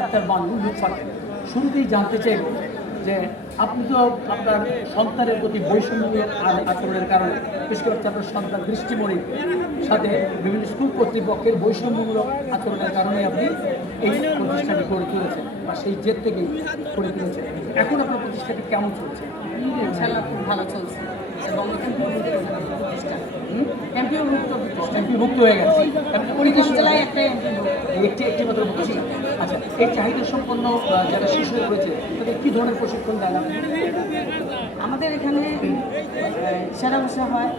আক্তার বানু লুৎফা। শুরুতেই জানতে চাইব যে আপনি তো আপনার সন্তানের প্রতি বৈষম্যের আচরণের কারণে, বিশেষ করে আপনার সন্তান দৃষ্টিমণির সাথে বিভিন্ন স্কুল কর্তৃপক্ষের বৈষম্যমূলক আচরণের কারণে আপনি এই প্রতিষ্ঠানটি গড়ে তুলেছেন বা সেই জেদ থেকেই গড়ে তুলেছেন। এখন আপনার প্রতিষ্ঠানটি কেমন চলছে? ইনশাআল্লাহ খুব ভালো চলছে এবং এমপিভুক্ত হয়ে গেছে। কুড়িগ্রাম জেলায় একটা একটি মাত্র প্রতিষ্ঠান। আচ্ছা, এই চাহিদা সম্পন্ন যারা শিশু রয়েছে তাদের কী ধরনের প্রশিক্ষণ দেন আপনি? আমাদের এখানে সেরা ভাষা হয়,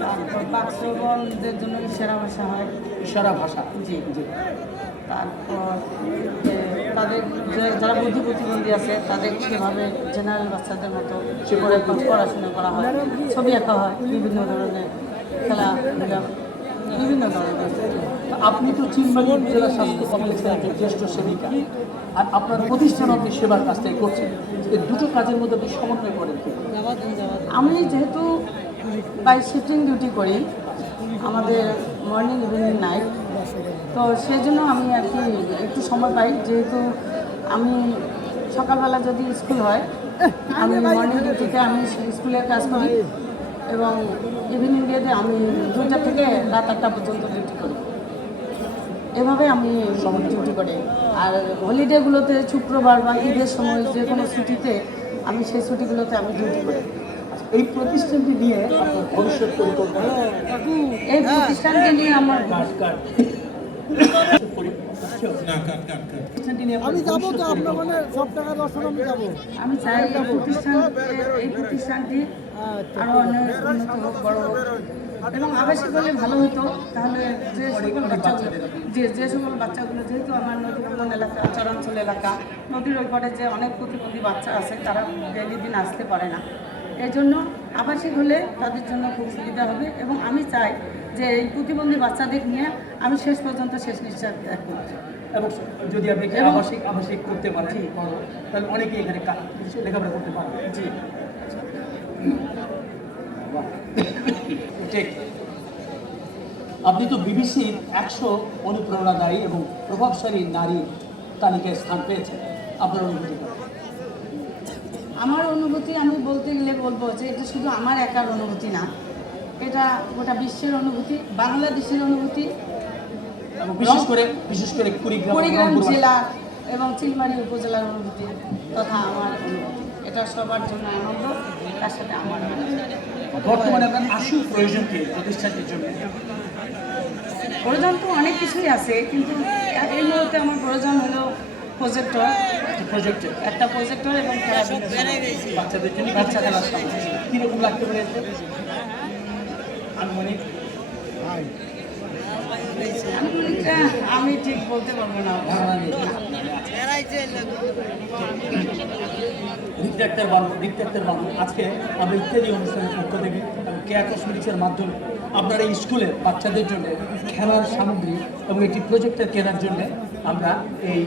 তারপর বাকশ্রবণদের জন্য সেরা ভাষা হয়, ইশারা ভাষা। জি জি। তারপর তাদের যারা বুদ্ধি প্রতিবন্ধী আছে তাদের সেভাবে জেনারেল বাচ্চাদের মতো সেভাবে পড়াশোনা করা হয়, ছবি আঁকা হয়, বিভিন্ন ধরনের খেলাধুলা, বিভিন্ন ধরনের। আপনি তো চিনবাড়ি উপজেলা স্বাস্থ্য কমপ্লেক্সের একজন জ্যেষ্ঠ সেবিকা, আর আপনার প্রতিষ্ঠান আপনি সেবার কাজ থেকে করছেন। এই দুটো কাজের মধ্যে আপনি সমন্বয় করেন কি? আমি যেহেতু বাই শিফটিং ডিউটি করি, আমাদের মর্নিং ইভিনিং নাইট, তো সেই জন্য আমি আর কি একটু সময় পাই। যেহেতু আমি সকালবেলা যদি স্কুল হয়, আমি মর্নিং ডিউটিতে আমি স্কুলের কাজ করি এবং ইভিনিং ডেতে আমি 2টা থেকে রাত 8টা পর্যন্ত ডিউটি করি। এভাবে আমি সময় ডিউটি করি। আর হলিডেগুলোতে শুক্রবার বা ঈদের সময় যে কোনো ছুটিতে আমি সেই ছুটিগুলোতে আমি ডিউটি করি। এই প্রতিষ্ঠানটি নিয়ে আপনার ভবিষ্যৎ পরিকল্পনা? এই প্রতিষ্ঠানকে নিয়ে আমার আমি যাবো তো আপনার মানে সব টাকা দর্শন আমি যাবো। আমি চাই এই প্রতিষ্ঠানটি আরও অনেক উন্নত হোক, বড় হোক এবং আবাসিক হলে ভালো হতো। তাহলে যে সকল বাচ্চাগুলো যে সকল বাচ্চাগুলো, যেহেতু আমার নদীভাঙ্গন এলাকা, চরাঞ্চল এলাকা, নদীর ওই পারে যে অনেক প্রতিবন্ধী বাচ্চা আছে তারা ডেইলি দিন আসতে পারে না, এই জন্য আবাসিক হলে তাদের জন্য খুব সুবিধা হবে। এবং আমি চাই যে এই প্রতিবন্ধী বাচ্চাদের নিয়ে আমি শেষ পর্যন্ত শেষ নিঃশ্বাস ত্যাগ করছি। এবং যদি আপনি আবাসিক করতে পারেন তাহলে অনেকেই এখানে লেখাপড়া করতে পারেন। জি, আপনি তো বিবিসির 100 অনুপ্রেরণাদায়ী এবং প্রভাবশালী নারী তালিকায় স্থান পেয়েছেন। আপনার অনুভূতি? আমার অনুভূতি আমি বলতে গেলে বলবো যে এটা শুধু আমার একার অনুভূতি না, এটা গোটা বিশ্বের অনুভূতি, বাংলাদেশের অনুভূতি, বিশেষ করে কুড়িগ্রাম জেলা এবং চিলমারী উপজেলার অনুভূতি তথা আমার অনুভূতি। এটা সবার জন্য আনন্দ, তার সাথে আমার বর্তমানে আপনার আশু প্রয়োজন কি প্রতিষ্ঠানটির জন্য? প্রয়োজন তো অনেক কিছুই আছে, কিন্তু এই মুহূর্তে আমার প্রয়োজন হলো একটা প্রজেক্টর এবং বাচ্চাদের জন্য বাচ্চা খেলার সামনে কীরকম লাগতে পারে? আমি ঠিক বলতে পারবো না। দীপ্তি বানু, আজকে আমরা ইত্যাদি অনুষ্ঠানের পক্ষ থেকে এবং কেয়া কসমেটিক্সের মাধ্যমে আপনার এই স্কুলের বাচ্চাদের জন্য খেলার সামগ্রী এবং একটি প্রজেক্টর কেনার জন্য আমরা এই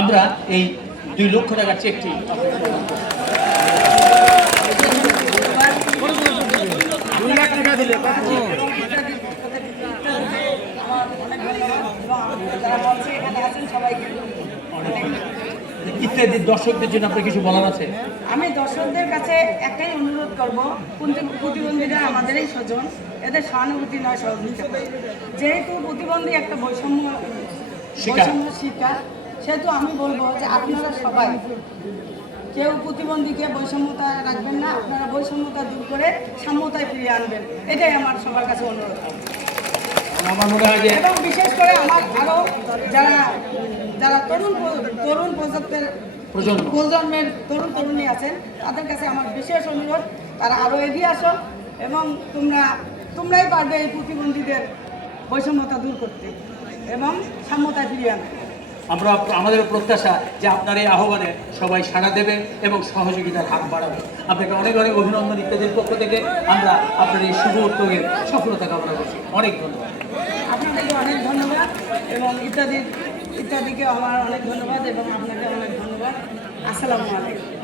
আমরা এই 2 লক্ষ টাকার চেকটি ইত্যাদি দর্শকদের জন্য আপনার কিছু বলার আছে? আমি দর্শকদের কাছে একটাই অনুরোধ করব, প্রতিবন্ধীরা আমাদেরই স্বজন, এদের সহানুভূতি নয় সহযোগিতা। যেহেতু প্রতিবন্ধী একটা বৈষম্য শিকার, সেহেতু আমি বলবো যে আপনারা সবাই কেউ প্রতিবন্ধীকে বৈষম্যতা রাখবেন না, আপনারা বৈষম্যতা দূর করে সাম্যতায় ফিরিয়ে আনবেন, এটাই আমার সবার কাছে অনুরোধ। আমার মনে হয় যে এবং বিশেষ করে আমার আরও যারা তরুণ প্রজন্মের তরুণী আছেন, তাদের কাছে আমার বিশেষ অনুরোধ, তারা আরও এগিয়ে আসো এবং তোমরাই পারবে এই প্রতিবন্ধীদের বৈষম্যতা দূর করতে এবং সাম্যতায় ফিরিয়ে আনতে। আমাদের প্রত্যাশা যে আপনার এই আহ্বানে সবাই সাড়া দেবে এবং সহযোগিতার হাত বাড়াবে। আপনাকে অনেক অনেক অভিনন্দন ইত্যাদির পক্ষ থেকে। আমরা আপনার এই শুভ উদ্যোগের সফলতা কামনা করছি। অনেক ধন্যবাদ। আপনাদেরকে অনেক ধন্যবাদ এবং ইত্যাদিকে আমার অনেক ধন্যবাদ এবং আপনাকে অনেক ধন্যবাদ। আসসালামু আলাইকুম।